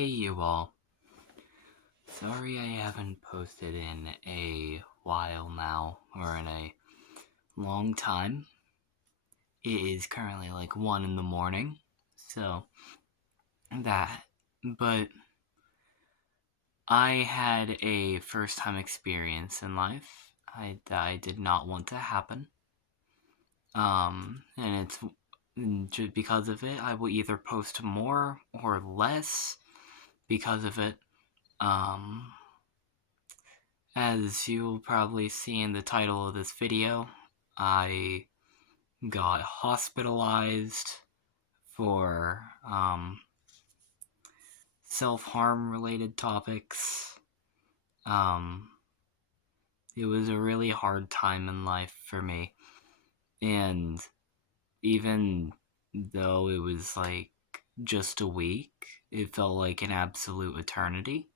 Hey you all. Sorry I haven't posted in a while now, or in a long time. It is currently like 1 in the morning, so that. But I had a first time experience in life I did not want to happen. And it's just because of it, I will either post more or less because of it. Um, As you'll probably see in the title of this video, I got hospitalized for self-harm related topics. It was a really hard time in life for me, and even though it was like just a week, it felt like an absolute eternity.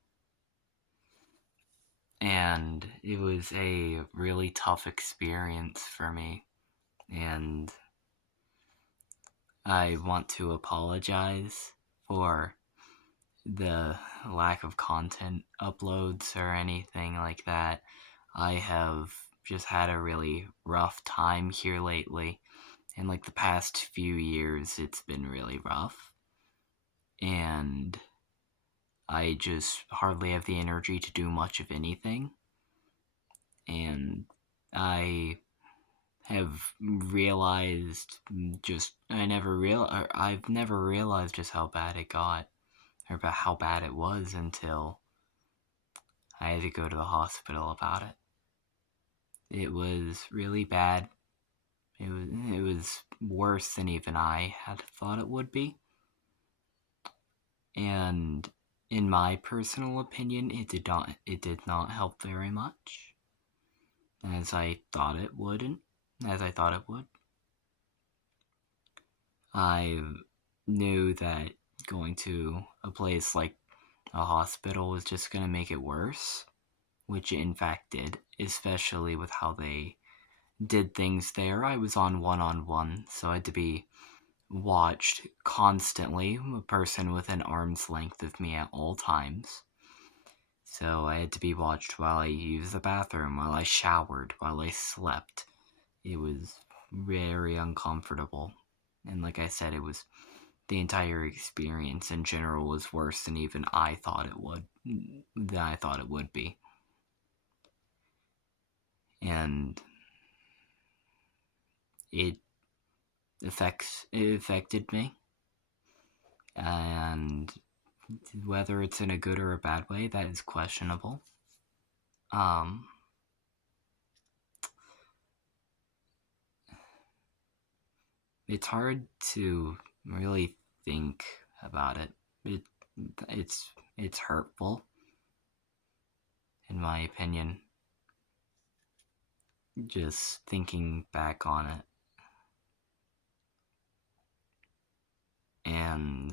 And it was a really tough experience for me, and I want to apologize for the lack of content uploads or anything like that. I have just had a really rough time here lately. In like the past few years, it's been really rough. And I just hardly have the energy to do much of anything. And I have realized I've never realized just how bad it got, or about how bad it was, until I had to go to the hospital about it. It was really bad. It was worse than even I had thought it would be. And in my personal opinion, it did not help very much, as I thought it wouldn't, as I thought it would. I knew that going to a place like a hospital was just going to make it worse, which it in fact did, especially with how they did things there. I was on one, so I had to be watched constantly, a person within arm's length of me at all times. So I had to be watched while I used the bathroom, while I showered, while I slept. It was very uncomfortable. And like I said, the entire experience in general was worse than even I thought it would be. And it affected me. And whether it's in a good or a bad way, that is questionable. Um, it's hard to really think about it. It it's hurtful, in my opinion. Just thinking back on it, and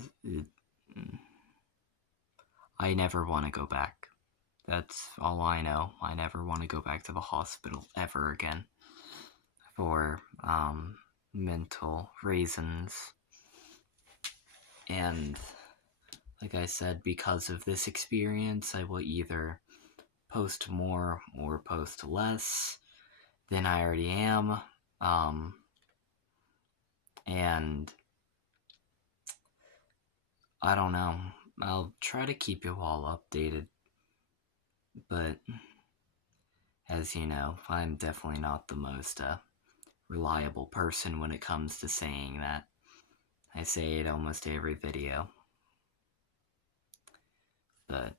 I never want to go back. That's all I know. I never want to go back to the hospital ever again for mental reasons. And like I said, because of this experience, I will either post more or post less than I already am. And I don't know. I'll try to keep you all updated, but as you know, I'm definitely not the most reliable person when it comes to saying that. I say it almost every video, but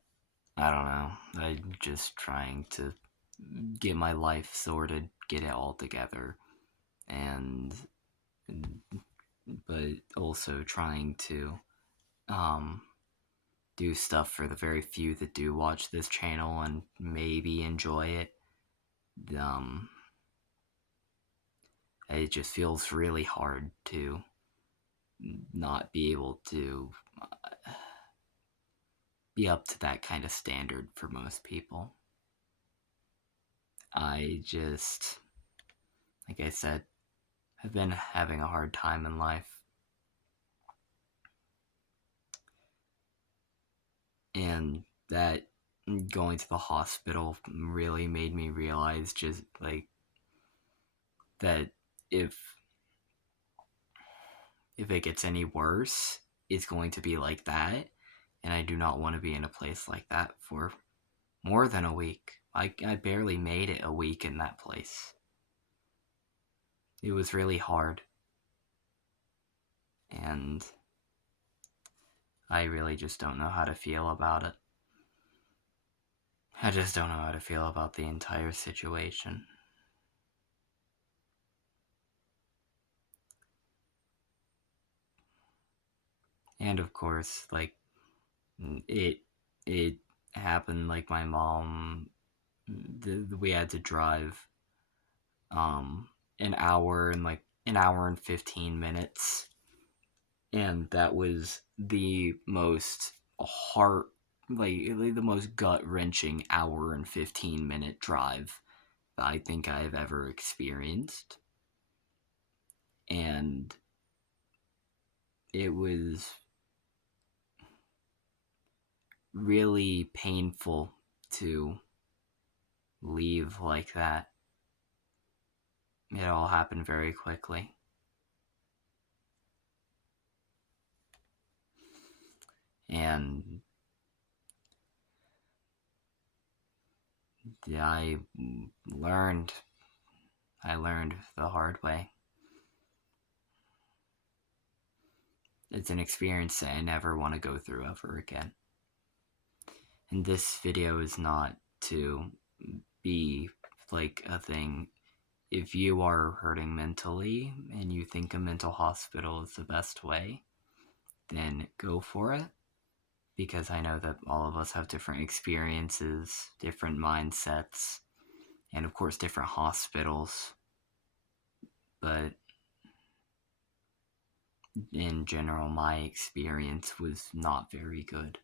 I don't know. I'm just trying to get my life sorted, get it all together, and but also trying to do stuff for the very few that do watch this channel and maybe enjoy it. Um, it just feels really hard to not be able to be up to that kind of standard for most people. I just, like I said, have been having a hard time in life. And that going to the hospital really made me realize just like that if if it gets any worse, it's going to be like that. And I do not want to be in a place like that for more than a week. I barely made it a week in that place. It was really hard. And I really just don't know how to feel about it. I just don't know how to feel about the entire situation. And of course, like it it happened like my mom we had to drive um an hour and 15 minutes, and that was the most heart the most gut-wrenching hour and 15-minute drive that I think I've ever experienced. And it was really painful to leave like that. It all happened very quickly. And I learned I learned the hard way. It's an experience that I never want to go through ever again. And this video is not to be like a thing. If you are hurting mentally and you think a mental hospital is the best way, then go for it. Because I know that all of us have different experiences, different mindsets, and of course, different hospitals. But in general, my experience was not very good.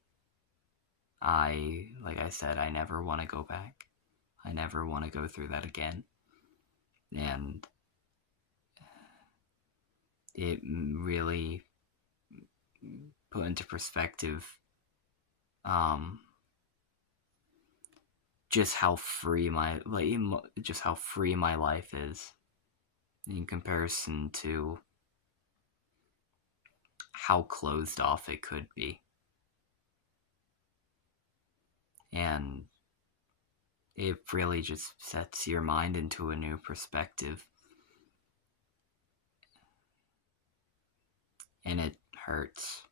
Like I said, I never want to go back. I never want to go through that again. And it really put into perspective um, just how free my life is in comparison to how closed off it could be. And it really just sets your mind into a new perspective. And it hurts.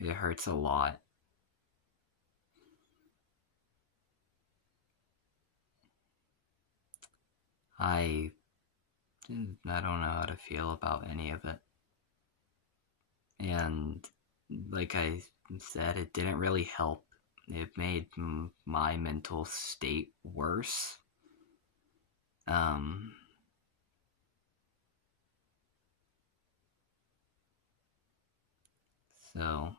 It hurts a lot. I I don't know how to feel about any of it. And like I said, it didn't really help. It made my mental state worse. Um, so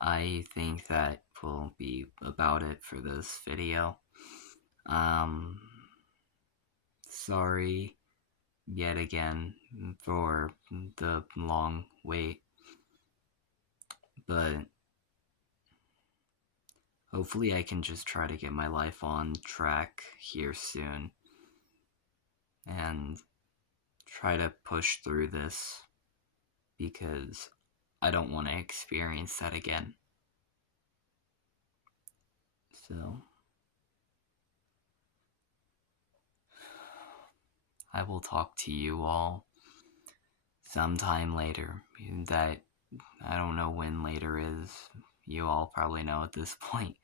I think that will be about it for this video. Um, sorry yet again for the long wait, but hopefully I can just try to get my life on track here soon and try to push through this because I don't want to experience that again. So I will talk to you all sometime later. That I don't know when later is. You all probably know at this point.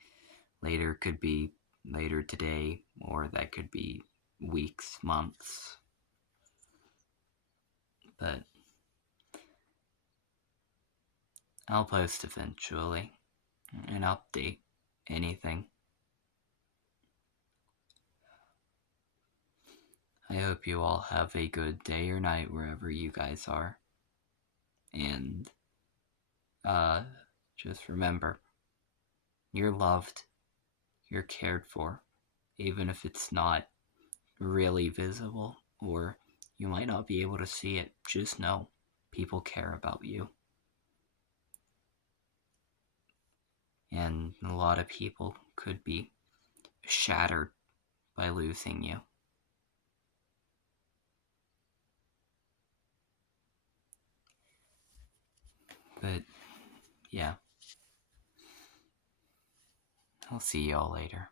Later could be later today, or that could be weeks, months. But I'll post eventually an update, anything. I hope you all have a good day or night wherever you guys are. And uh, just remember, you're loved, you're cared for, even if it's not really visible or you might not be able to see it. Just know people care about you. and a lot of people could be shattered by losing you. But yeah, I'll see y'all later.